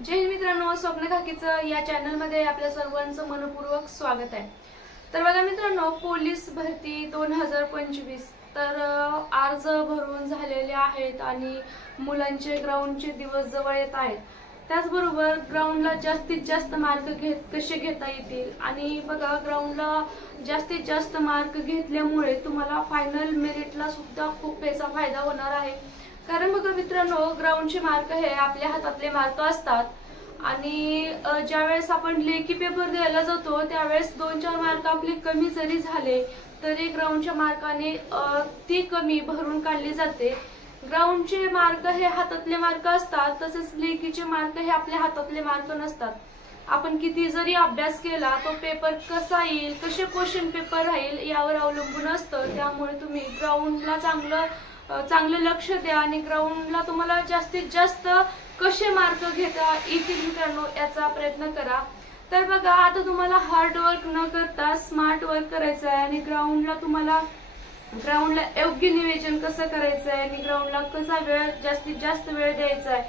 जय हिंद मित्रांनो, स्वप्न काकीचं या चॅनल मध्ये आपल्या सर्वांचं मनपूर्वक स्वागत आहे। तर बघा मित्रांनो, पोलीस भरती 2025 तर अर्ज भरून झालेले आहेत आणि मुलांचे ग्राउंडचे दिवस जवळ येत आहेत। त्याचबरोबर ग्राउंडला जास्तीत जास्त मार्क कसे घेता येतील आणि बघा ग्राउंडला जास्तीत जास्त मार्क घेतल्यामुळे तुम्हाला फायनल मेरिटला सुद्धा खूप पैसा फायदा होणार आहे। कारण बघा मित्रांनो, ग्राउंडचे मार्क हे आपल्या हातातले मार्क असतात आणि ज्यावेळेस आपण लेखी पेपर द्यायला जातो त्यावेळेस 2-4 मार्क आपले कमी जरी झाले तरी ग्राउंडच्या मार्काने ती कमी भरून काढली जाते। ग्राउंडचे मार्क हे हातातले मार्क असतात, तसेच लेखीचे मार्क हे आपल्या हातातले मार्क नसतात। आपण किती जरी अभ्यास केला तो पेपर कसा येईल, कसे क्वेश्चन पेपर राहील यावर अवलंबून असतं। त्यामुळे तुम्ही ग्राउंडला चांगलं लक्ष द्या आणि ग्राउंडला तुम्हाला जास्तीत जास्त कसे मार्क घेता येतील मित्रांनो याचा प्रयत्न करा। तर बघा, आता तुम्हाला हार्ड वर्क न करता स्मार्ट वर्क करायचं आहे आणि ग्राउंडला योग्य नियोजन कसं करायचं आहे आणि ग्राउंडला कसा जास्तीत जास्त वेळ द्यायचा आहे।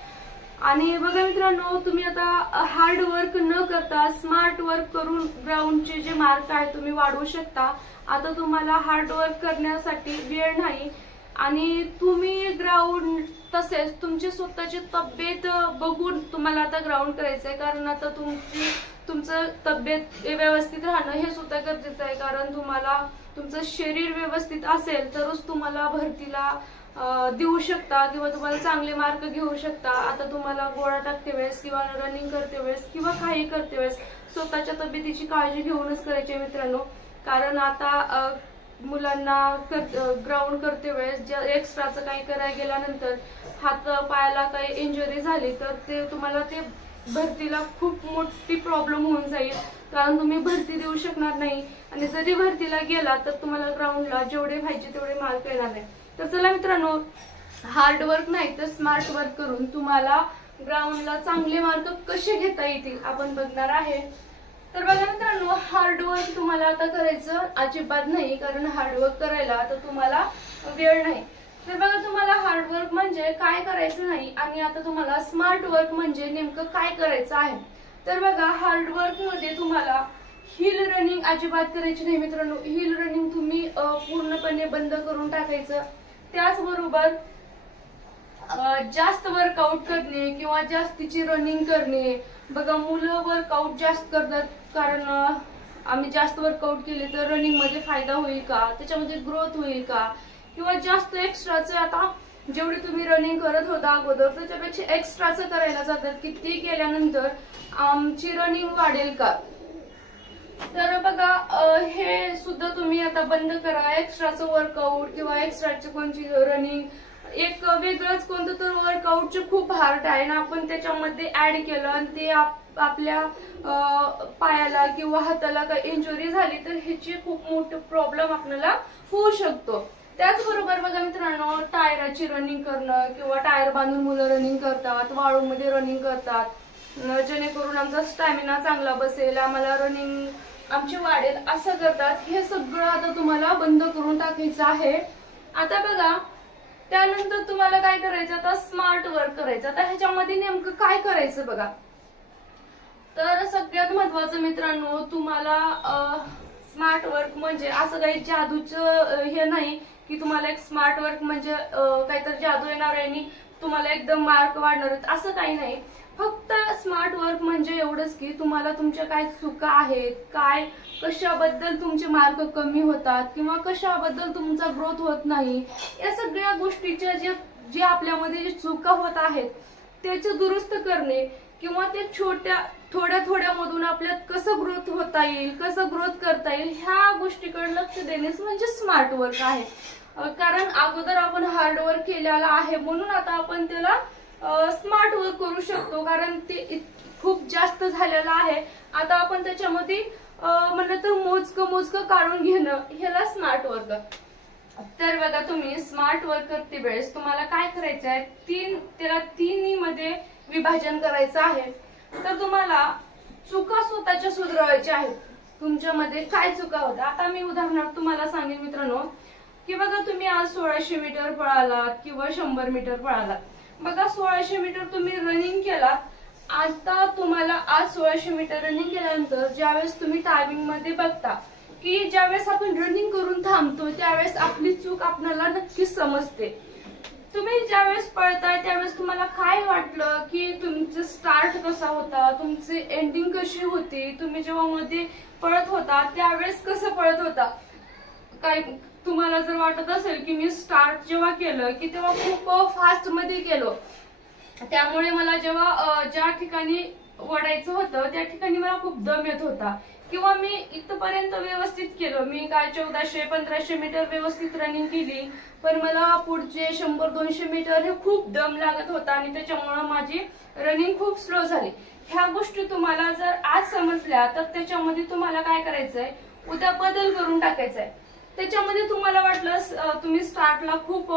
आणि बघा मित्रांनो, तुम्ही आता हार्ड वर्क न करता स्मार्ट वर्क करून ग्राउंडचे जे मार्क आहे तुम्ही वाढवू शकता। आता तुम्हाला हार्ड वर्क करण्यासाठी वेळ नाही आणि तुम्ही ग्राउंड तसेच तुमची स्वतःची तब्येत बघून तुम्हाला आता ग्राउंड करायचंय। कारण आता तुमचं तब्येत व्यवस्थित राहणं हे सुद्धा गरजेचं आहे। कारण तुम्हाला तुमचं शरीर व्यवस्थित असेल तरच तुम्हाला भरतीला देऊ शकता किंवा तुम्हाला चांगले मार्क घेऊ शकता। आता तुम्हाला गोळा टाकते वेळेस किंवा रनिंग करते वेळेस किंवा काही करते वेळेस स्वतःच्या तब्येतीची काळजी घेऊनच करायची मित्रांनो। कारण आता मुलांना ग्राउंड करते वेळेस एक्स्ट्राचं काही करायला गेल्यानंतर हात पायाला काही इंजुरी झाली तर ते तुम्हाला भरतीला खूप मोठी प्रॉब्लेम होऊन जाईल। कारण तुम्ही भरती देऊ शकणार नाही आणि जरी भरतीला गेला तर तुम्हाला ग्राउंडला जेवढे पाहिजे तेवढे मार्क येणार नाही। तर चला मित्रांनो, हार्ड वर्क नाही तर स्मार्ट वर्क करून तुम्हाला ग्राउंडला चांगले मार्क कसे घेता येतील आपण बघणार आहे। तर बघा मित्रांनो, हार्डवर्क तुम्हाला आता करायचं अजिबात नाही, कारण हार्डवर्क करायला आता तुम्हाला वेळ नाही। तर बघा, तुम्हाला हार्डवर्क म्हणजे काय करायचं नाही आणि आता तुम्हाला स्मार्ट वर्क म्हणजे नेमकं काय करायचं आहे। तर बघा, हार्डवर्क मध्ये तुम्हाला हिल रनिंग अजिबात करायची नाही मित्रांनो। हिल रनिंग तुम्ही पूर्णपणे बंद करून टाकायचं। त्याचबरोबर जास्त वर्कआउट करणे किंवा जास्तीची रनिंग करणे, बघा मुलं वर्कआउट जास्त करतात कारण आम्ही जास्त वर्कआउट केले तर रनिंग मध्ये फायदा होईल का, त्याच्यामध्ये ग्रोथ होईल का, किंवा जास्त एक्स्ट्राचं आता जेवढी तुम्ही रनिंग करत होता अगोदर त्याच्यापेक्षा एक्स्ट्राचं करायला जातात की ते केल्यानंतर आमची रनिंग वाढेल का। तर बघा, हे सुद्धा तुम्ही आता बंद करा। एक्स्ट्राचं वर्कआउट किंवा एक्स्ट्राची कोणती रनिंग एक वेगळंच कोणतं तर वर्कआउटचे खूप हार्ड आहे ना, आपण त्याच्यामध्ये ऍड केलं आणि ते आपल्या पायाला किंवा हाताला काही इंजुरी झाली तर ह्याची खूप मोठी प्रॉब्लेम आपल्याला होऊ शकतो। त्याचबरोबर बघा मित्रांनो, टायराची रनिंग करणं किंवा टायर बांधून मुलं रनिंग करतात, वाळूमध्ये रनिंग करतात जेणेकरून आमचा स्टॅमिना चांगला बसेल, आम्हाला रनिंग आमची वाढेल असं करतात। हे सगळं आता तुम्हाला बंद करून टाकायचं आहे। आता बघा, त्यानंतर तुम्हाला काय करायचं, आता स्मार्ट वर्क करायचं। आता ह्याच्यामध्ये नेमकं काय करायचं बघा, तर सगळ्यात महत्वाचं मित्रांनो, तुम्हाला स्मार्ट वर्क म्हणजे असं काही जादूचं हे नाही की तुम्हाला एक स्मार्ट वर्क म्हणजे काहीतरी जादू येणार आहे आणि तुम्हाला एकदम मार्क वाढणार आहेत असं काही नाही। फक्त स्मार्ट वर्क म्हणजे एवढंच की तुम्हाला तुमच्या काय चुका आहेत, काय कशाबद्दल तुमचे मार्क कमी होतात किंवा कशाबद्दल तुमचा ग्रोथ होत नाही, या सगळ्या गोष्टीच्या जे आपल्यामध्ये जे चुका होत आहेत त्याचे दुरुस्त करणे किंवा ते थोड्या मधून आपल्यात कसं ग्रोथ होता येईल, कसं ग्रोथ करता येईल ह्या गोष्टीकडे लक्ष देणेच म्हणजे स्मार्ट वर्क आहे। कारण अगोदर आपण हार्ड वर्क केलेला आहे म्हणून आता आपण त्याला स्मार्ट वर्क करू शकतो, कारण ते खूप जास्त झालेलं आहे। आता आपण त्याच्यामध्ये म्हणलं तर मोजकं काढून घेणं ह्याला स्मार्ट वर्क। तर बघा, तुम्ही स्मार्ट वर्क करते वेळेस तुम्हाला काय करायचं आहे, त्याला तिन्ही मध्ये विभाजन करायचं आहे। तर तुम्हाला चुका स्वतःच्या सुधारायच्या आहेत। तुमच्यामध्ये काय चुका होत्या, आता मी उदाहरणार्थ तुम्हाला सांगेन मित्रांनो की बघा, तुम्ही आज 1600 मीटर पळालात किंवा 100 मीटर पळालात। बघा, 1600 मीटर तुम्ही रनिंग केला आता तुम्हाला आज 1600 मीटर रनिंग केल्यानंतर ज्यावेळेस तुम्ही टायमिंग मध्ये बघता की ज्यावेळेस आपण रनिंग करून थांबतो त्यावेळेस आपली चूक आपल्याला नक्कीच समजते। तुम्ही ज्यावेळेस पळताय त्यावेळेस तुम्हाला काय वाटलं की तुमचं स्टार्ट कसा होता, तुमची एंडिंग कशी होती, तुम्ही जेव्हा मध्ये पळत होता त्यावेळेस कसं पळत होता। काय तुम्हाला जर वाटत असेल की मी स्टार्ट जेव्हा केलं की तेव्हा खूप फास्ट मध्ये केलं, त्यामुळे मला जेव्हा ज्या ठिकाणी ओढायचं होतं त्या ठिकाणी मला खूप दम येत होता, किंवा मी इथपर्यंत व्यवस्थित केलं, मी काय 1400-1500 मीटर व्यवस्थित रनिंग केली, पण मला पुढचे 100-200 मीटर हे खूप दम लागत होता आणि त्याच्यामुळे माझी रनिंग खूप स्लो झाली। ह्या गोष्टी तुम्हाला जर आज समजल्या तर त्याच्यामध्ये तुम्हाला काय करायचंय, उद्या बदल करून टाकायचाय। त्याच्यामध्ये तुम्हाला वाटलं तुम्ही स्टार्टला खूप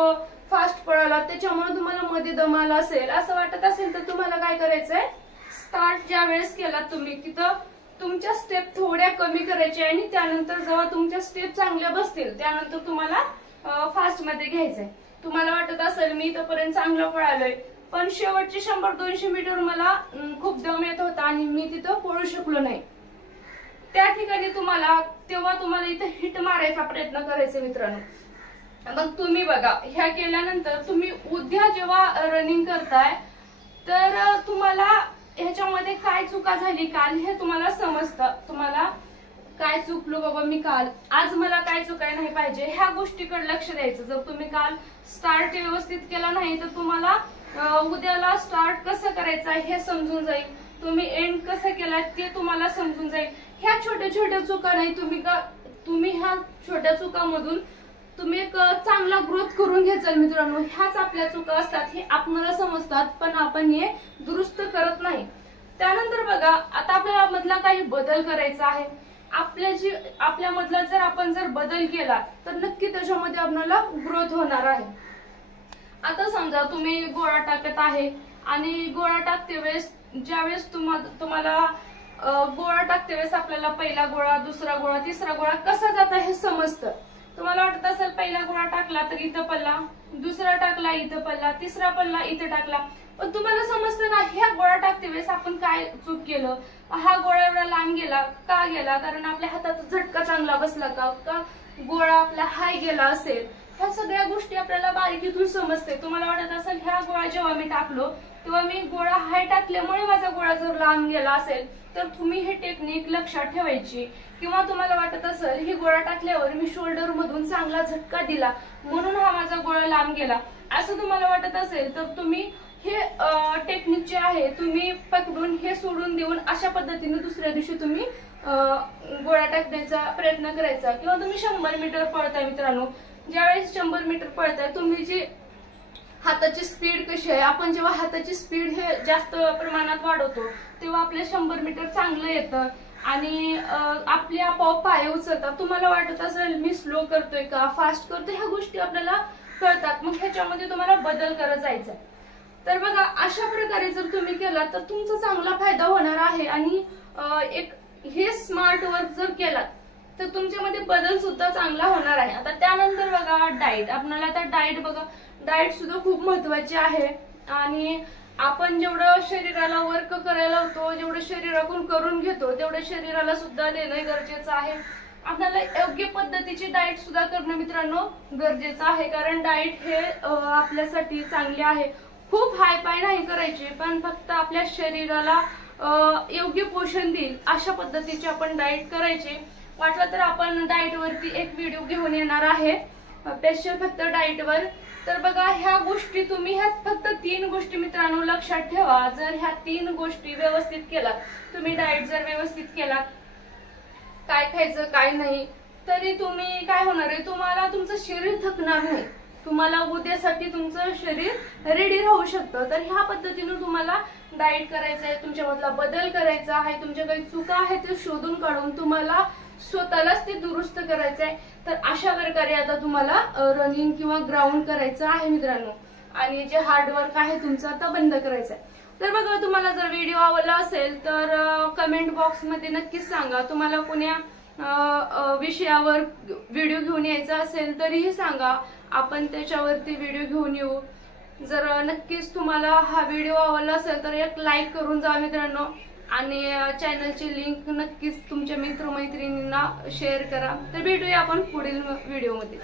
फास्ट पळाला त्याच्यामुळे तुम्हाला मध्ये दम आला असेल असं वाटत असेल तर तुम्हाला काय करायचंय, स्टार्ट ज्या वेळेस केला तुम्ही तिथं तुमच्या स्टेप थोड्या कमी करायच्या आणि त्यानंतर जेव्हा तुमच्या स्टेप चांगल्या बसतील त्यानंतर तुम्हाला फास्ट मध्ये घ्यायचंय। तुम्हाला वाटत असेल मी इथपर्यंत चांगलं पळालोय पण शेवटचे 100-200 मीटर मला खूप दम येत होता आणि मी तिथं पळू शकलो नाही, त्या ठिकाणी तेव्हा तुम्हाला इथं हिट मारायचा प्रयत्न करायचा मित्रांनो। मग तुम्ही बघा ह्या केल्यानंतर तुम्ही उद्या जेव्हा रनिंग करताय तर तुम्हाला ह्याच्यामध्ये काय चुका झाली काल हे तुम्हाला समजतं, तुम्हाला काय चुकलो बाबा मी काल, आज मला काय चुकाय नाही पाहिजे ह्या गोष्टीकडे लक्ष द्यायचं। जर तुम्ही काल स्टार्ट व्यवस्थित केला नाही तर तुम्हाला उद्याला स्टार्ट कसं करायचं हे समजून जाईल, तुम्ही एंड कसं केलाय ते तुम्हाला समजून जाईल। ह्या छोट्या छोट्या चुका नाही तुम्ही ह्या छोट्या चुकांमधून तुम्ही एक चांगला ग्रोथ करून घ्याल मित्रांनो। ह्याच आपल्या चुका असतात हे आपल्याला समजतात पण आपण हे दुरुस्त करत नाही। त्यानंतर बघा आता आपल्याला मधला काही बदल करायचा आहे, आपल्या मधला जर बदल केला तर नक्की त्याच्यामध्ये आपल्याला ग्रोथ होणार आहे। आता समजा तुम्ही गोळा टाकत आहे आणि गोळा टाकते वेळेस ज्यावेळेस तुम्हाला गोळा टाकते वेळेस आपल्याला पहिला गोळा, दुसरा गोळा, तिसरा गोळा कसा जाता हे समजतं। तुम्हाला वाटत असेल पहिला गोळा टाकला तर इथं पडला, दुसरा टाकला इथं पडला, तिसरा पडला इथं टाकला, पण तुम्हाला समजतं ना ह्या गोळा टाकते वेळेस आपण काय चूक केलं, हा गोळा एवढा लांब गेला का गेला, कारण आपल्या हातात झटका चांगला बसला का गोळा आपला हाय गेला असेल, ह्या सगळ्या गोष्टी आपल्याला बारीकीतून समजते। तुम्हाला वाटत असेल ह्या गोळा जेव्हा मी टाकलो तेव्हा मी गोळा हाय टाकल्यामुळे माझा गोळा जर लांब गेला असेल तर तुम्ही हे टेक्निक लक्षात ठेवायची, किंवा तुम्हाला वाटत असेल ही गोळा टाकल्यावर मी शोल्डर मधून चांगला झटका दिला म्हणून हा माझा गोळा लांब गेला असं तुम्हाला वाटत असेल तर तुम्ही हे टेक्निक जे आहे तुम्ही पकडून हे सोडून देऊन अशा पद्धतीने दुसऱ्या दिवशी तुम्ही गोळा टाकण्याचा प्रयत्न करायचा। किंवा तुम्ही 100 मीटर पळताय मित्रांनो, ज्यावेळेस 100 मीटर पळताय तुम्ही जी हाताची स्पीड कशी आहे, आपण जेव्हा हाताची स्पीड हे जास्त प्रमाणात वाढवतो तेव्हा आपल्या 100 मीटर चांगलं येतं आणि आपले आपोआप पाय उचलतात। तुम्हाला वाटत असेल मी स्लो करतोय का फास्ट करतोय, ह्या गोष्टी आपल्याला कळतात, मग ह्याच्यामध्ये तुम्हाला बदल करत जायचा। तर बघा अशा प्रकारे जर तुम्ही केला तर तुमचा चांगला फायदा होणार आहे आणि एक हे स्मार्ट वर्क जर केलात तर तुमच्यामध्ये बदल सुद्धा चांगला होणार आहे। आता त्यानंतर बघा डाएट, आपल्याला आता डाएट बघा, डाएट सुद्धा खूप महत्वाची आहे आणि आपण जेवढं शरीराला वर्क करायला होतो, जेवढं शरीरातून करून घेतो तेवढं शरीराला सुद्धा देणं गरजेचं आहे। आपल्याला योग्य पद्धतीची डाएट सुद्धा करणं मित्रांनो गरजेचं आहे, कारण डाएट हे आपल्यासाठी चांगले आहे। खूप हाय पाय नाही करायचे पण फक्त आपल्या शरीराला योग्य पोषण देईल अशा पद्धतीची आपण डाएट करायची। वाटलं तर आपण डाएट वरती एक व्हिडिओ घेऊन येणार आहे स्पेशल फक्त डाएट वर। तर बघा ह्या गोष्टी तुम्ही ह्या फक्त 3 गोष्टी मित्रांनो लक्षात ठेवा, जर ह्या 3 गोष्टी व्यवस्थित केला, तुम्ही डाएट जर व्यवस्थित केला, काय खायचं काय नाही, तरी तुम्ही काय होणार आहे, तुम्हाला तुमचं शरीर थकणार नाही, तुम्हाला उद्यासाठी तुमचं शरीर रेडी राहू शकतं। तर ह्या पद्धतीने तुम्हाला डाएट करायचं आहे, तुमच्यामधला बदल करायचा आहे, तुमच्या काही चुका आहेत ते शोधून काढून तुम्हाला स्वतःलाच ते दुरुस्त करायचं आहे। तर अशा प्रकारे आता तुम्हाला रनिंग किंवा ग्राउंड करायचं आहे मित्रांनो आणि जे हार्डवर्क आहे तुमचं आता बंद करायचं आहे। तर बघा तुम्हाला जर व्हिडिओ आवडला असेल तर कमेंट बॉक्स मध्ये नक्कीच सांगा, तुम्हाला कोण्या विषयावर व्हिडिओ घेऊन यायचा असेल तरीही सांगा, आपण त्याच्यावरती व्हिडिओ घेऊन येऊ। जर नक्कीच तुम्हाला हा व्हिडिओ आवडला असेल तर एक लाईक करून जा मित्रांनो, आणि चॅनलची लिंक नक्कीच तुमच्या मित्रमैत्रिणींना शेअर करा. तर भेटूया आपण पुढील व्हिडिओमध्ये.